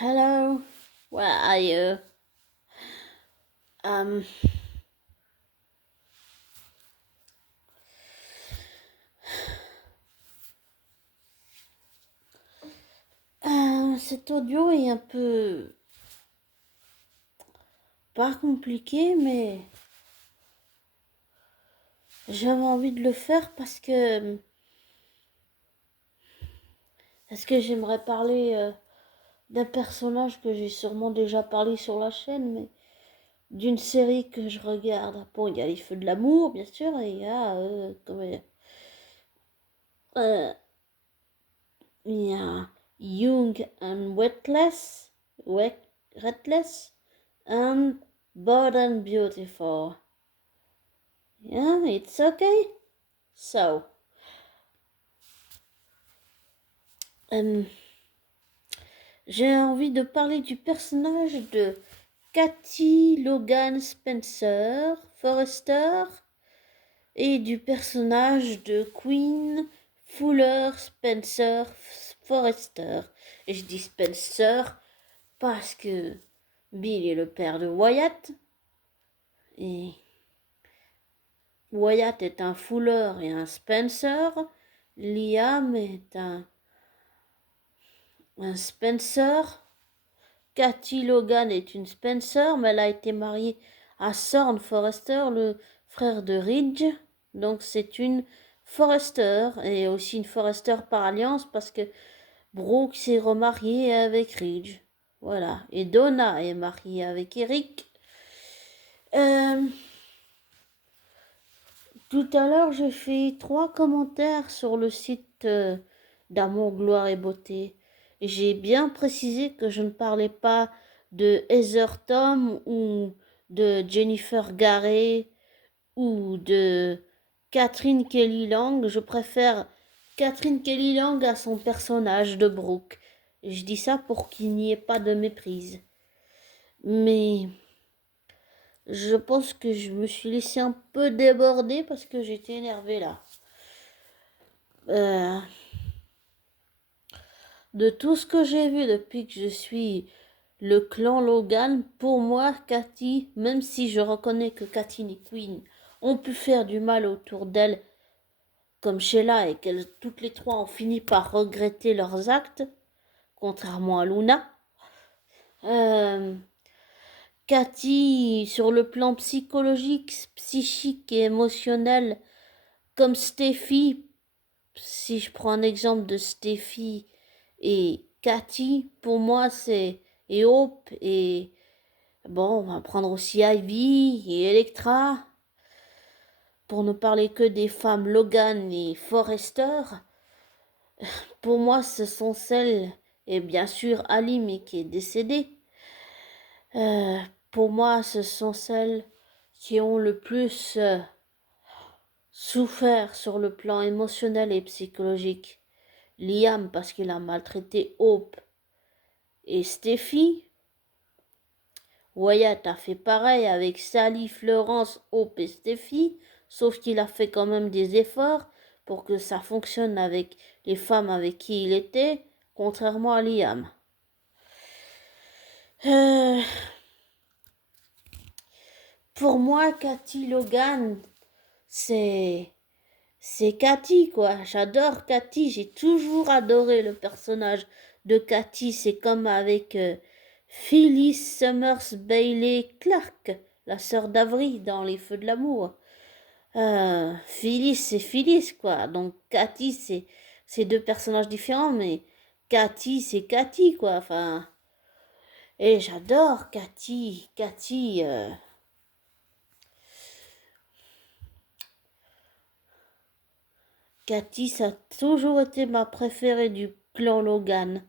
Hello, where are you? Um, Cet audio est un peu pas compliqué, mais j'avais envie de le faire parce que j'aimerais parler d'un personnage que j'ai sûrement déjà parlé sur la chaîne, mais d'une série que je regarde. Bon, il y a les Feux de l'amour, bien sûr, et il y a euh, il y a Young and Restless, and Bold and Beautiful. Yeah, it's okay. So, euh, j'ai envie de parler du personnage de Cathy Logan Spencer Forrester et du personnage de Queen Fuller Spencer Forrester. Et je dis Spencer parce que Bill est le père de Wyatt et Wyatt est un Fuller et un Spencer. Liam est un Spencer. Cathy Logan est une Spencer, mais elle a été mariée à Sorn Forrester, le frère de Ridge. Donc c'est une Forrester, et aussi une Forrester par alliance parce que Brooke s'est remariée avec Ridge. Voilà. Et Donna est mariée avec Eric. Euh, Tout à l'heure, j'ai fait 3 commentaires sur le site d'Amour, Gloire et Beauté. Et j'ai bien précisé que je ne parlais pas de Heather Tom ou de Jennifer Garey ou de Catherine Kelly Lang. Je préfère Catherine Kelly Lang à son personnage de Brooke. Et je dis ça pour qu'il n'y ait pas de méprise. Mais je pense que je me suis laissé un peu déborder parce que j'étais énervée là. Euh, de tout ce que j'ai vu depuis que je suis le clan Logan, pour moi, Cathy, même si je reconnais que Cathy et Queen ont pu faire du mal autour d'elle, comme Sheila, et qu'elles toutes les trois ont fini par regretter leurs actes, contrairement à Luna. Euh, Cathy, sur le plan psychologique, psychique et émotionnel, comme Steffi, si je prends un exemple de Steffi et Cathy, pour moi c'est et Hope et bon, on va prendre aussi Ivy et Electra pour ne parler que des femmes Logan et Forrester. Pour moi, ce sont celles et bien sûr Ali mais qui est décédée. Euh, pour moi, ce sont celles qui ont le plus souffert sur le plan émotionnel et psychologique. Liam parce qu'il a maltraité Hope et Steffi. Wyatt a fait pareil avec Sally, Florence, Hope et Steffi, sauf qu'il a fait quand même des efforts pour que ça fonctionne avec les femmes avec qui il était, contrairement à Liam. Euh, pour moi, Cathy Logan, c'est Cathy quoi. J'adore Cathy. J'ai toujours adoré le personnage de Cathy. C'est comme avec Phyllis Summers Bailey Clark, la sœur d'Avril dans Les Feux de l'amour. Phyllis, c'est Phyllis quoi. Donc Cathy, c'est deux personnages différents, mais Cathy, c'est Cathy quoi. Enfin, et j'adore Cathy. Cathy, ça a toujours été ma préférée du clan Logan.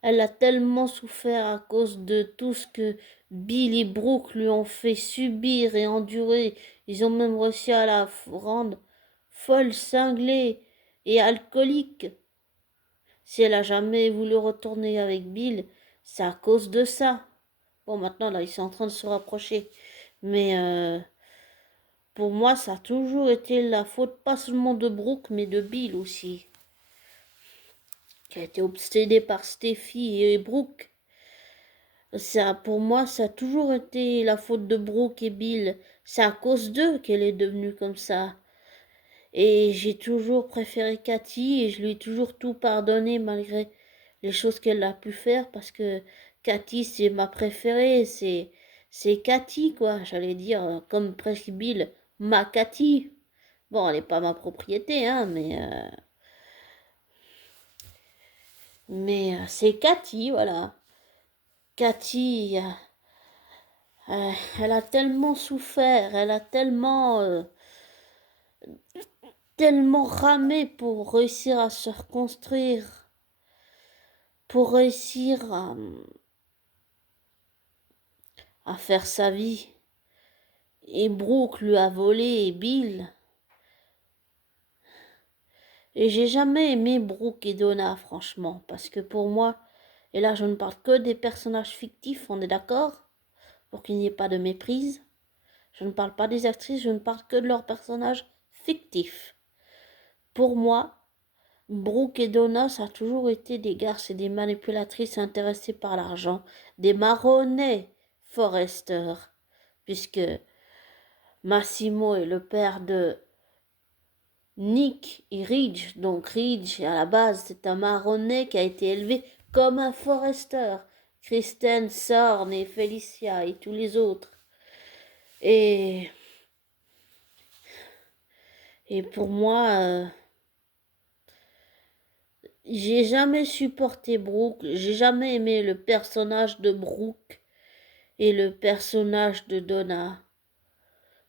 Elle a tellement souffert à cause de tout ce que Bill et Brooke lui ont fait subir et endurer. Ils ont même réussi à la rendre folle, cinglée et alcoolique. Si elle a jamais voulu retourner avec Bill, c'est à cause de ça. Bon, maintenant, là, ils sont en train de se rapprocher. Mais pour moi, ça a toujours été la faute, pas seulement de Brooke, mais de Bill aussi. qui a été obsédé par Steffi et Brooke. Ça, pour moi, ça a toujours été la faute de Brooke et Bill. C'est à cause d'eux qu'elle est devenue comme ça. Et j'ai toujours préféré Cathy et je lui ai toujours tout pardonné malgré les choses qu'elle a pu faire parce que Cathy c'est ma préférée, c'est Cathy quoi, j'allais dire comme presque Bill, ma Cathy. Bon, elle n'est pas ma propriété hein, mais c'est Cathy voilà. Cathy, elle a tellement souffert, elle a tellement ramé pour réussir à se reconstruire, pour réussir à faire sa vie. Et Brooke lui a volé Bill. Et j'ai jamais aimé Brooke et Donna, franchement, parce que pour moi, et là je ne parle que des personnages fictifs, on est d'accord? Pour qu'il n'y ait pas de méprise. Je ne parle pas des actrices, je ne parle que de leurs personnages fictifs. Pour moi, Brooke et Donna, ça a toujours été des garces et des manipulatrices intéressées par l'argent, des marronnets Forrester, puisque Massimo est le père de Nick et Ridge. Donc Ridge, à la base, c'est un marronnet qui a été élevé comme un Forrester. Kristen, Sorn et Felicia et tous les autres. Et, et pour moi, j'ai jamais supporté Brooke. J'ai jamais aimé le personnage de Brooke et le personnage de Donna.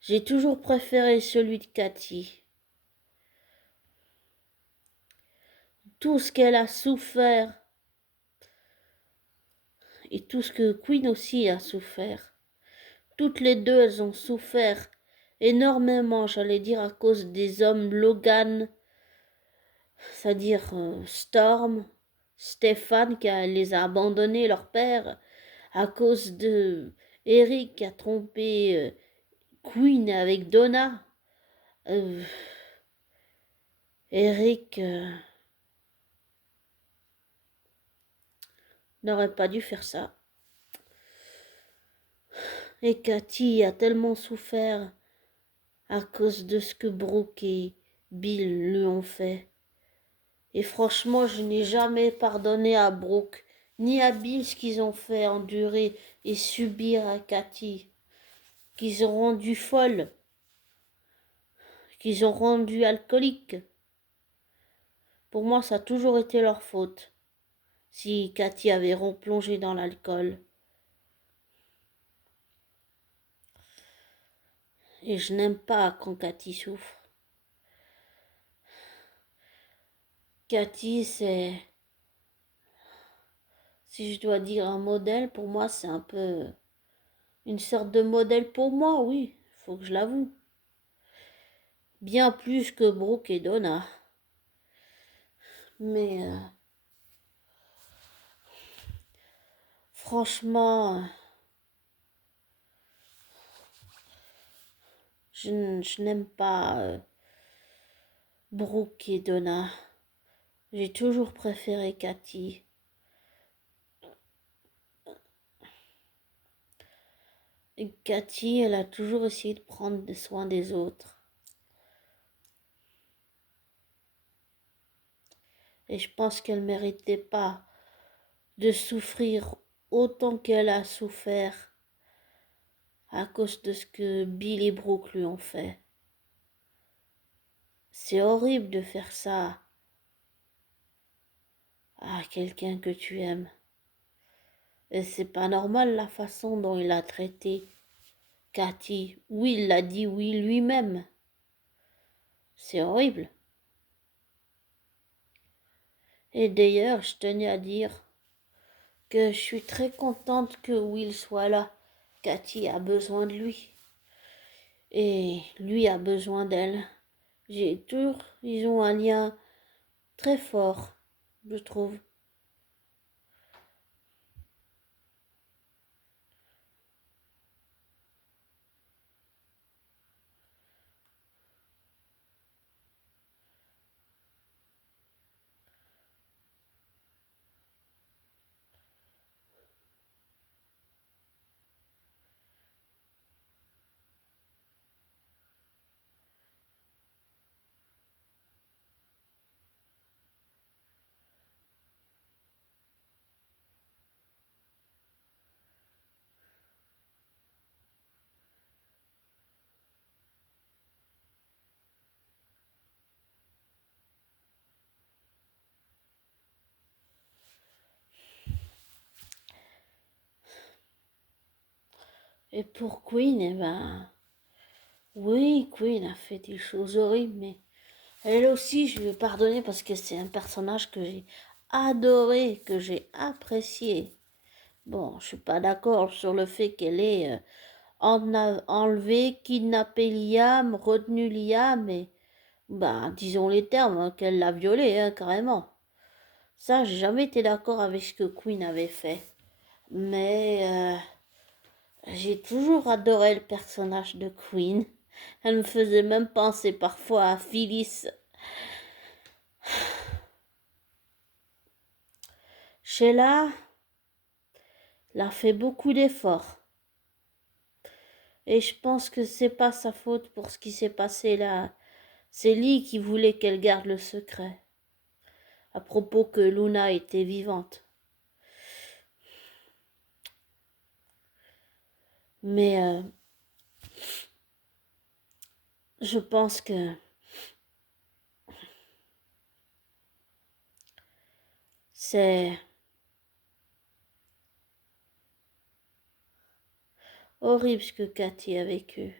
J'ai toujours préféré celui de Cathy. Tout ce qu'elle a souffert et tout ce que Queen aussi a souffert. Toutes les deux, elles ont souffert énormément, j'allais dire, à cause des hommes Logan, c'est-à-dire Storm, Stéphane les a abandonnés, leur père, à cause de Eric qui a trompé Queen avec Donna. Eric n'aurait pas dû faire ça. Et Cathy a tellement souffert à cause de ce que Brooke et Bill lui ont fait. Et franchement, je n'ai jamais pardonné à Brooke ni à Bill ce qu'ils ont fait endurer et subir à Cathy, qu'ils ont rendu folle, qu'ils ont rendu alcoolique. Pour moi, ça a toujours été leur faute si Cathy avait replongé dans l'alcool. Et je n'aime pas quand Cathy souffre. Cathy, c'est, si je dois dire un modèle, pour moi, c'est un peu une sorte de modèle pour moi, oui, faut que je l'avoue. Bien plus que Brooke et Donna. Mais franchement, je n'aime pas Brooke et Donna. J'ai toujours préféré Cathy. Et Cathy, elle a toujours essayé de prendre soin des autres. Et je pense qu'elle ne méritait pas de souffrir autant qu'elle a souffert à cause de ce que Bill et Brooke lui ont fait. C'est horrible de faire ça à quelqu'un que tu aimes. Et c'est pas normal la façon dont il a traité Cathy. Oui, il l'a dit oui lui-même. C'est horrible. Et d'ailleurs, je tenais à dire que je suis très contente que Will soit là. Cathy a besoin de lui. Et lui a besoin d'elle. Ils ont un lien très fort, je trouve. Et pour Queen, eh ben, oui, Queen a fait des choses horribles, mais elle aussi, je lui ai pardonné parce que c'est un personnage que j'ai adoré, que j'ai apprécié. Bon, je suis pas d'accord sur le fait qu'elle ait enlevé, kidnappé Liam, retenu Liam, et ben, disons les termes, hein, qu'elle l'a violé, hein, carrément. Ça, j'ai jamais été d'accord avec ce que Queen avait fait. Mais j'ai toujours adoré le personnage de Queen. Elle me faisait même penser parfois à Phyllis. Sheila, elle a fait beaucoup d'efforts. Et je pense que c'est pas sa faute pour ce qui s'est passé là. C'est Lee qui voulait qu'elle garde le secret. À propos que Luna était vivante. Mais je pense que c'est horrible ce que Cathy a vécu.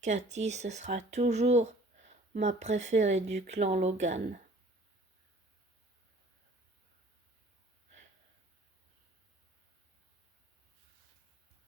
Cathy, ce sera toujours ma préférée du clan Logan.